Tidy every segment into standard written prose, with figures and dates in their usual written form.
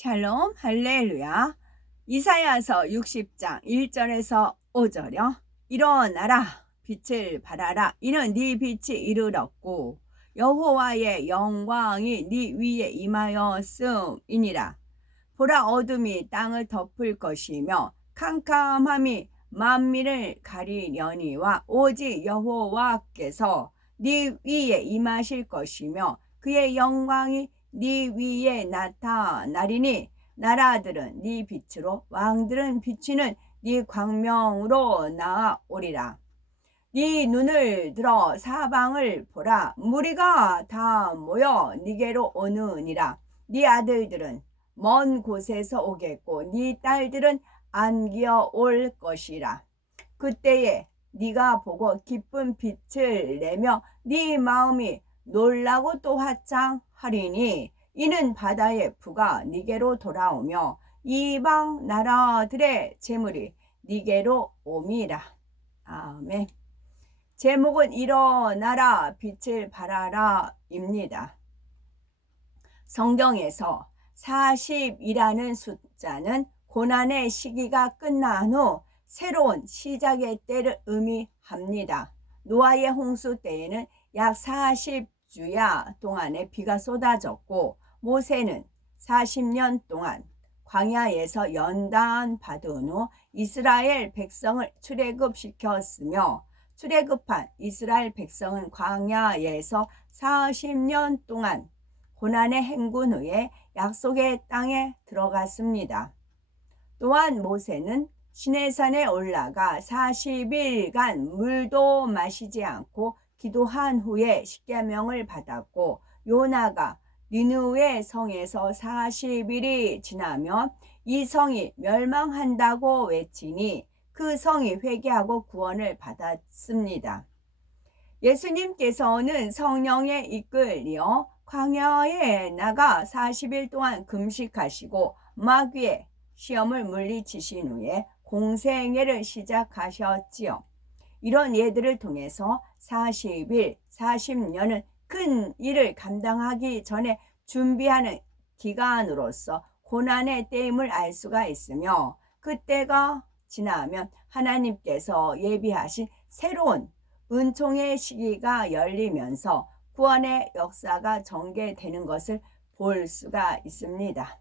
샬롬 할렐루야. 이사야서 60장 1절에서 5절이요. 일어나라 빛을 발하라 이는 네 빛이 이르렀고 여호와의 영광이 네 위에 임하였음이니라. 보라 어둠이 땅을 덮을 것이며 캄캄함이 만민을 가리려니와 오직 여호와께서 네 위에 임하실 것이며 그의 영광이 네 위에 나타나리니 나라들은 네 빛으로 왕들은 비추는 네 광명으로 나아오리라. 네 눈을 들어 사방을 보라. 무리가 다 모여 네게로 오느니라. 네 아들들은 먼 곳에서 오겠고 네 딸들은 안기어 올 것이라. 그때에 네가 보고 기쁜 빛을 내며 네 마음이 놀라고 또 화창하리니 이는 바다의 부가 네게로 돌아오며 이방 나라들의 재물이 네게로 옴이라. 아멘. 제목은 일어나라 빛을 발하라 입니다. 성경에서 40이라는 숫자는 고난의 시기가 끝난 후 새로운 시작의 때를 의미합니다. 노아의 홍수 때에는 약 40주야 동안의 비가 쏟아졌고 모세는 40년 동안 광야에서 연단 받은 후 이스라엘 백성을 출애굽시켰으며 출애굽한 이스라엘 백성은 광야에서 40년 동안 고난의 행군 후에 약속의 땅에 들어갔습니다. 또한 모세는 시내산에 올라가 40일간 물도 마시지 않고 기도한 후에 십계명을 받았고 요나가 니느웨 성에서 40일이 지나면 이 성이 멸망한다고 외치니 그 성이 회개하고 구원을 받았습니다. 예수님께서는 성령에 이끌려 광야에 나가 40일 동안 금식하시고 마귀의 시험을 물리치신 후에 공생애를 시작하셨지요. 이런 예들을 통해서 40일, 40년은 큰 일을 감당하기 전에 준비하는 기간으로서 고난의 때임을 알 수가 있으며 그때가 지나면 하나님께서 예비하신 새로운 은총의 시기가 열리면서 구원의 역사가 전개되는 것을 볼 수가 있습니다.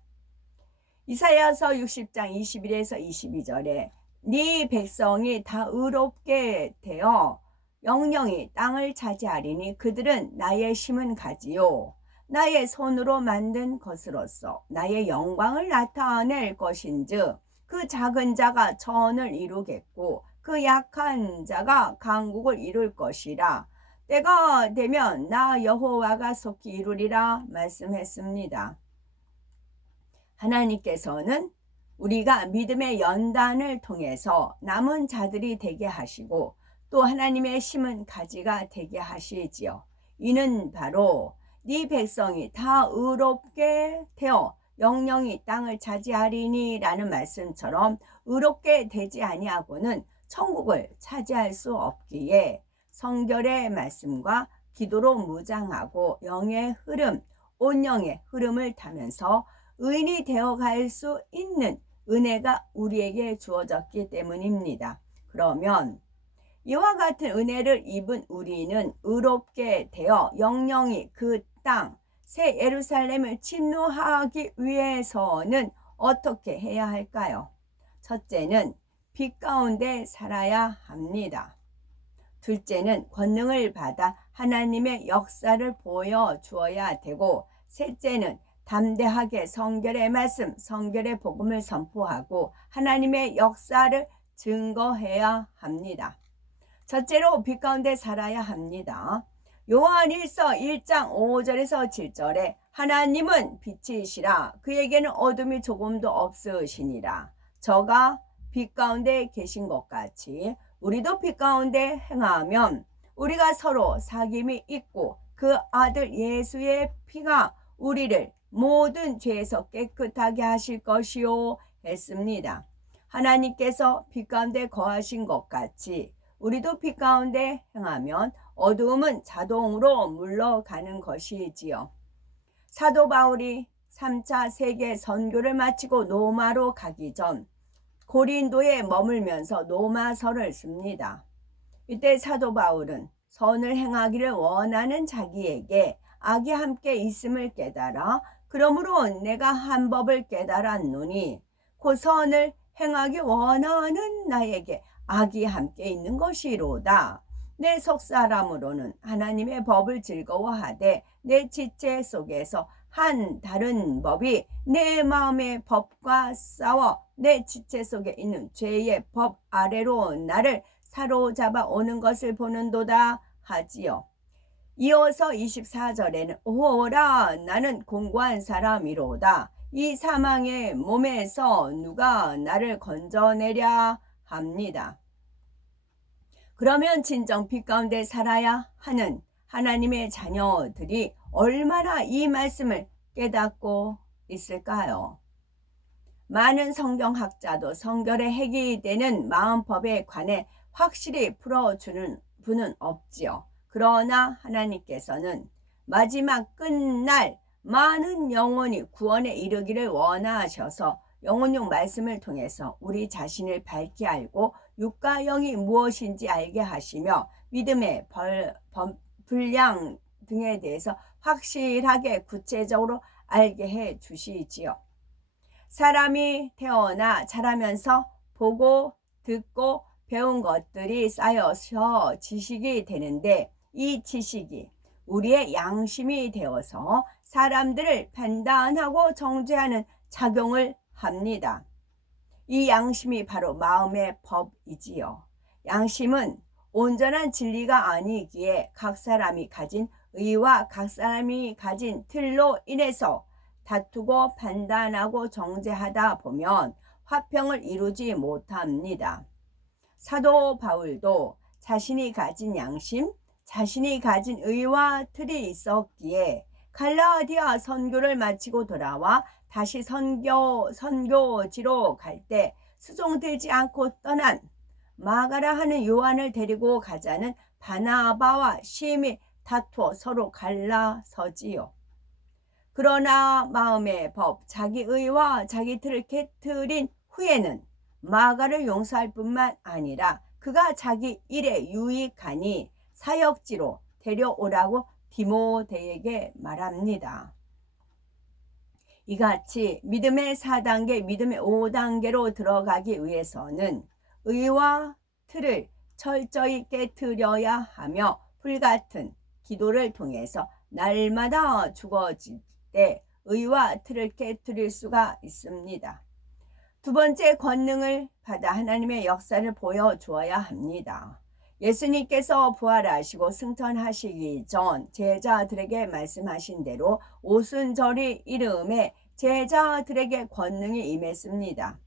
이사야서 60장 21에서 22절에 네 백성이 다 의롭게 되어 영영이 땅을 차지하리니 그들은 나의 심은 가지요 나의 손으로 만든 것으로서 나의 영광을 나타낼 것인즉 그 작은 자가 천을 이루겠고 그 약한 자가 강국을 이룰 것이라. 때가 되면 나 여호와가 속히 이루리라 말씀했습니다. 하나님께서는 우리가 믿음의 연단을 통해서 남은 자들이 되게 하시고 또 하나님의 심은 가지가 되게 하시지요. 이는 바로 네 백성이 다 의롭게 되어 영영이 땅을 차지하리니 라는 말씀처럼 의롭게 되지 아니하고는 천국을 차지할 수 없기에 성결의 말씀과 기도로 무장하고 영의 흐름, 온영의 흐름을 타면서 의인이 되어갈 수 있는 은혜가 우리에게 주어졌기 때문입니다. 그러면 이와 같은 은혜를 입은 우리는 의롭게 되어 영영이 그 땅, 새 예루살렘을 침노하기 위해서는 어떻게 해야 할까요? 첫째는 빛 가운데 살아야 합니다. 둘째는 권능을 받아 하나님의 역사를 보여주어야 되고 셋째는 담대하게 성결의 말씀, 성결의 복음을 선포하고 하나님의 역사를 증거해야 합니다. 첫째로 빛 가운데 살아야 합니다. 요한일서 1장 5절에서 7절에 하나님은 빛이시라 그에게는 어둠이 조금도 없으시니라. 저가 빛 가운데 계신 것 같이 우리도 빛 가운데 행하면 우리가 서로 사귐이 있고 그 아들 예수의 피가 우리를 모든 죄에서 깨끗하게 하실 것이요 했습니다. 하나님께서 빛 가운데 거하신 것 같이 우리도 빛 가운데 행하면 어두움은 자동으로 물러가는 것이지요. 사도 바울이 3차 세계 선교를 마치고 로마로 가기 전 고린도에 머물면서 로마서를 씁니다. 이때 사도 바울은 선을 행하기를 원하는 자기에게 악이 함께 있음을 깨달아 그러므로 내가 한 법을 깨달았노니 그 선을 행하기 원하는 나에게 악이 함께 있는 것이로다. 내 속사람으로는 하나님의 법을 즐거워하되 내 지체 속에서 한 다른 법이 내 마음의 법과 싸워 내 지체 속에 있는 죄의 법 아래로 나를 사로잡아 오는 것을 보는도다 하지요. 이어서 24절에는 오라 나는 공고한 사람이로다. 이 사망의 몸에서 누가 나를 건져내랴 합니다. 그러면 진정 빛 가운데 살아야 하는 하나님의 자녀들이 얼마나 이 말씀을 깨닫고 있을까요? 많은 성경학자도 성결의 핵이 되는 마음법에 관해 확실히 풀어주는 분은 없지요. 그러나 하나님께서는 마지막 끝날 많은 영혼이 구원에 이르기를 원하셔서 영혼용 말씀을 통해서 우리 자신을 밝게 알고 육과 영이 무엇인지 알게 하시며 믿음의 분량 등에 대해서 확실하게 구체적으로 알게 해 주시지요. 사람이 태어나 자라면서 보고 듣고 배운 것들이 쌓여서 지식이 되는데 이 지식이 우리의 양심이 되어서 사람들을 판단하고 정죄하는 작용을 합니다. 이 양심이 바로 마음의 법이지요. 양심은 온전한 진리가 아니기에 각 사람이 가진 의와 각 사람이 가진 틀로 인해서 다투고 판단하고 정죄하다 보면 화평을 이루지 못합니다. 사도 바울도 자신이 가진 양심, 자신이 가진 의와 틀이 있었기에 갈라디아 선교를 마치고 돌아와 다시 선교지로 갈 때 수종되지 않고 떠난 마가라 하는 요한을 데리고 가자는 바나바와 심히 다투어 서로 갈라서지요. 그러나 마음의 법, 자기 의와 자기 틀을 깨트린 후에는 마가를 용서할 뿐만 아니라 그가 자기 일에 유익하니 사역지로 데려오라고 디모데에게 말합니다. 이같이 믿음의 4단계, 믿음의 5단계로 들어가기 위해서는 의와 틀을 철저히 깨트려야 하며 불같은 기도를 통해서 날마다 죽어질 때 의와 틀을 깨트릴 수가 있습니다. 두 번째, 권능을 받아 하나님의 역사를 보여주어야 합니다. 예수님께서 부활하시고 승천하시기 전 제자들에게 말씀하신 대로 오순절이 이름에 제자들에게 권능이 임했습니다.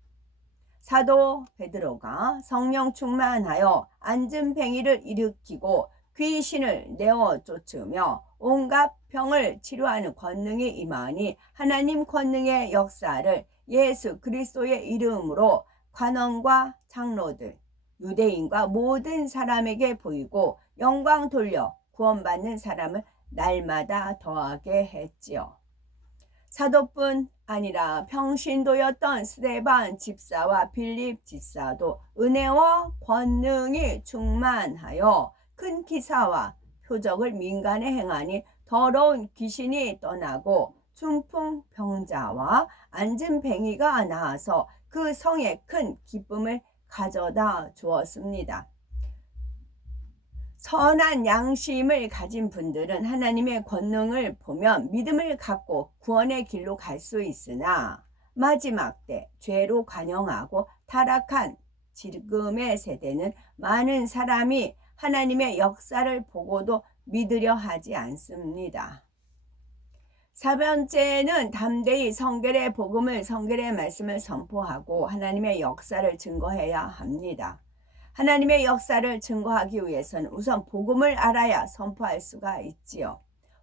사도 베드로가 성령 충만하여 앉은뱅이를 일으키고 귀신을 내어 쫓으며 온갖 병을 치료하는 권능이 임하니 하나님 권능의 역사를 예수 그리스도의 이름으로 관원과 장로들, 유대인과 모든 사람에게 보이고 영광 돌려 구원받는 사람을 날마다 더하게 했지요. 사도뿐 아니라 평신도였던 스데반 집사와 빌립 집사도 은혜와 권능이 충만하여 큰 기사와 표적을 민간에 행하니 더러운 귀신이 떠나고 중풍병자와 앉은뱅이가 나아서 그 성에 큰 기쁨을 가져다 주었습니다. 선한 양심을 가진 분들은 하나님의 권능을 보면 믿음을 갖고 구원의 길로 갈 수 있으나 마지막 때 죄로 관영하고 타락한 지금의 세대는 많은 사람이 하나님의 역사를 보고도 믿으려 하지 않습니다. 4번째는 담대히 성결의 복음을, 성결의 말씀을 선포하고 하나님의 역사를 증거해야 합니다. 하나님의 역사를 증거하기 위해서는 우선 복음을 알아야 선포할 수가 있지요.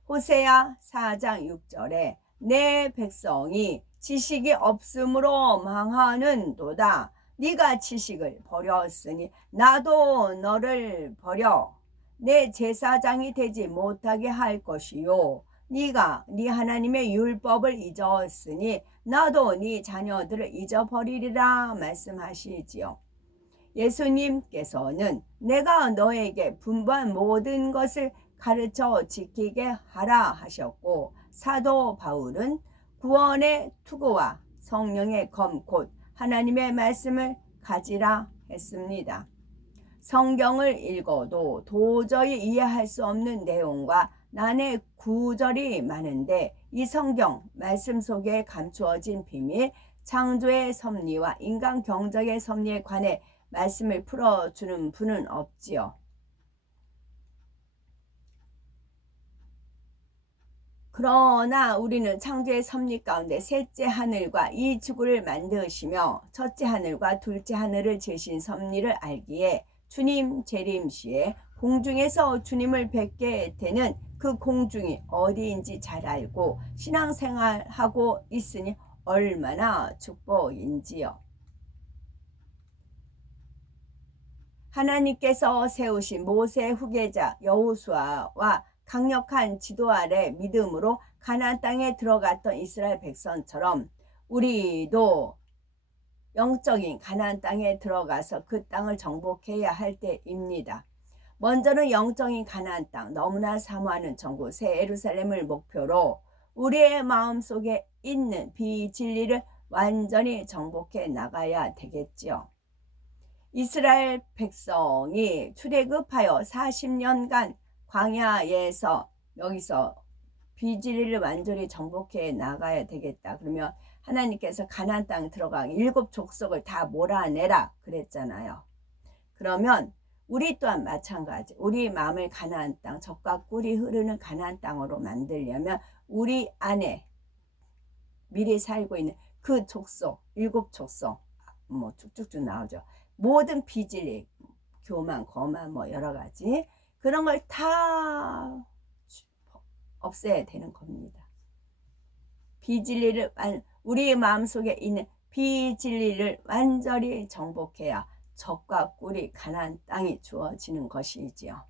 호세아 4장 6절에 내 백성이 지식이 없으므로 망하는도다. 네가 지식을 버렸으니 나도 너를 버려 내 제사장이 되지 못하게 할 것이요 네가 네 하나님의 율법을 잊었으니 나도 네 자녀들을 잊어버리리라 말씀하시지요. 예수님께서는 내가 너에게 분부한 모든 것을 가르쳐 지키게 하라 하셨고, 사도 바울은 구원의 투구와 성령의 검 곧 하나님의 말씀을 가지라 했습니다. 성경을 읽어도 도저히 이해할 수 없는 내용과 난해 구절이 많은데, 이 성경 말씀 속에 감추어진 비밀, 창조의 섭리와 인간 경작의 섭리에 관해 말씀을 풀어주는 분은 없지요. 그러나 우리는 창조의 섭리 가운데 셋째 하늘과 이 지구를 만드시며 첫째 하늘과 둘째 하늘을 지으신 섭리를 알기에 주님 재림시에 공중에서 주님을 뵙게 되는 그 공중이 어디인지 잘 알고 신앙생활하고 있으니 얼마나 축복인지요. 하나님께서 세우신 모세 후계자 여호수아와 강력한 지도 아래 믿음으로 가나안 땅에 들어갔던 이스라엘 백성처럼 우리도 영적인 가나안 땅에 들어가서 그 땅을 정복해야 할 때입니다. 먼저는 영적인 가나안 땅, 너무나 사모하는 천국 새 예루살렘을 목표로 우리의 마음속에 있는 비진리를 완전히 정복해 나가야 되겠지요. 이스라엘 백성이 출애굽하여 40년간 광야에서 여기서 비진리를 완전히 정복해 나가야 되겠다. 그러면 하나님께서 가나안 땅 들어가기 7 족속을 다 몰아내라 그랬잖아요. 그러면 우리 또한 마찬가지, 우리 마음을 가나안 땅, 젖과 꿀이 흐르는 가나안 땅으로 만들려면 우리 안에 미리 살고 있는 그 족속, 7 족속, 뭐 쭉쭉쭉 나오죠. 모든 비진리, 교만, 거만, 뭐 여러 가지 그런 걸 다 없애야 되는 겁니다. 비진리를 우리 마음속에 있는 비진리를 완전히 정복해야 젖과 꿀이 가나안 땅이 주어지는 것이지요.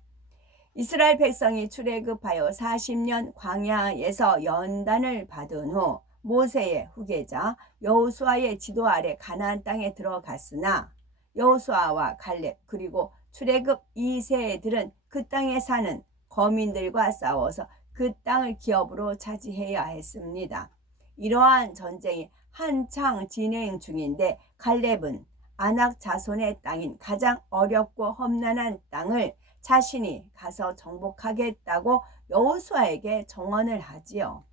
이스라엘 백성이 출애굽하여 40년 광야에서 연단을 받은 후 모세의 후계자 여호수아의 지도 아래 가나안 땅에 들어갔으나 여호수아와 갈렙 그리고 출애굽 2세들은 그 땅에 사는 거민들과 싸워서 그 땅을 기업으로 차지해야 했습니다. 이러한 전쟁이 한창 진행 중인데 갈렙은 아낙 자손의 땅인 가장 어렵고 험난한 땅을 자신이 가서 정복하겠다고 여호수아에게 정언을 하지요.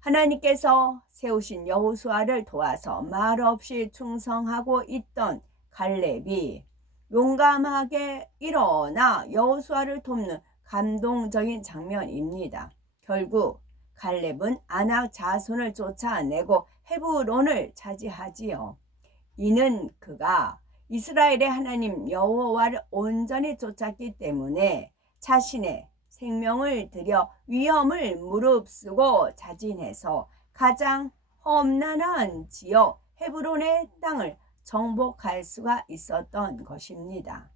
하나님께서 세우신 여호수아를 도와서 말없이 충성하고 있던 갈렙이 용감하게 일어나 여호수아를 돕는 감동적인 장면입니다. 결국 갈렙은 아낙 자손을 쫓아내고 헤브론을 차지하지요. 이는 그가 이스라엘의 하나님 여호와를 온전히 쫓았기 때문에 자신의 생명을 들여 위험을 무릅쓰고 자진해서 가장 험난한 지역 헤브론의 땅을 정복할 수가 있었던 것입니다.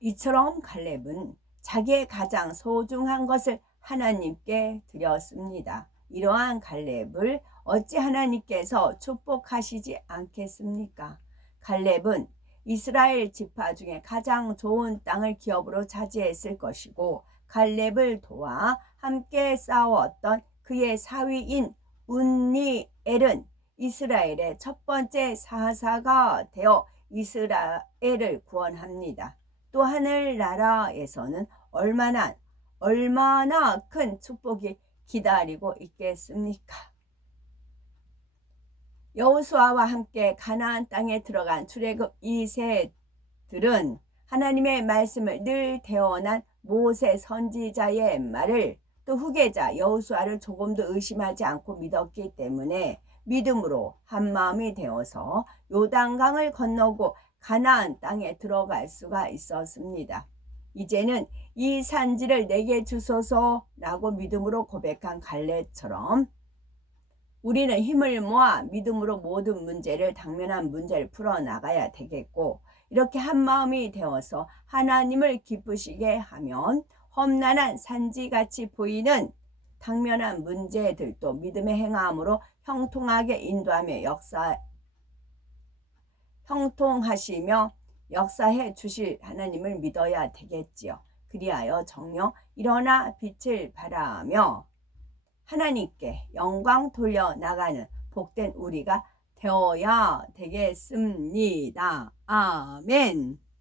이처럼 갈렙은 자기의 가장 소중한 것을 하나님께 드렸습니다. 이러한 갈렙을 어찌 하나님께서 축복하시지 않겠습니까? 갈렙은 이스라엘 지파 중에 가장 좋은 땅을 기업으로 차지했을 것이고 갈렙을 도와 함께 싸웠던 그의 사위인 운니엘은 이스라엘의 첫 번째 사사가 되어 이스라엘을 구원합니다. 또 하늘나라에서는 얼마나 큰 축복이 기다리고 있겠습니까? 여호수아와 함께 가나안 땅에 들어간 출애굽 2세들은 하나님의 말씀을 늘 태어난 모세 선지자의 말을 또 후계자 여호수아를 조금도 의심하지 않고 믿었기 때문에 믿음으로 한마음이 되어서 요단강을 건너고 가나안 땅에 들어갈 수가 있었습니다. 이제는 이 산지를 내게 주소서라고 믿음으로 고백한 갈렙처럼 우리는 힘을 모아 믿음으로 모든 문제를 당면한 문제를 풀어나가야 되겠고 이렇게 한마음이 되어서 하나님을 기쁘시게 하면 험난한 산지같이 보이는 당면한 문제들도 믿음의 행함으로 형통하게 인도하며 형통하시며 역사해 주실 하나님을 믿어야 되겠지요. 그리하여 정녕 일어나 빛을 발하며 하나님께 영광 돌려나가는 복된 우리가 되어야 되겠습니다. 아멘.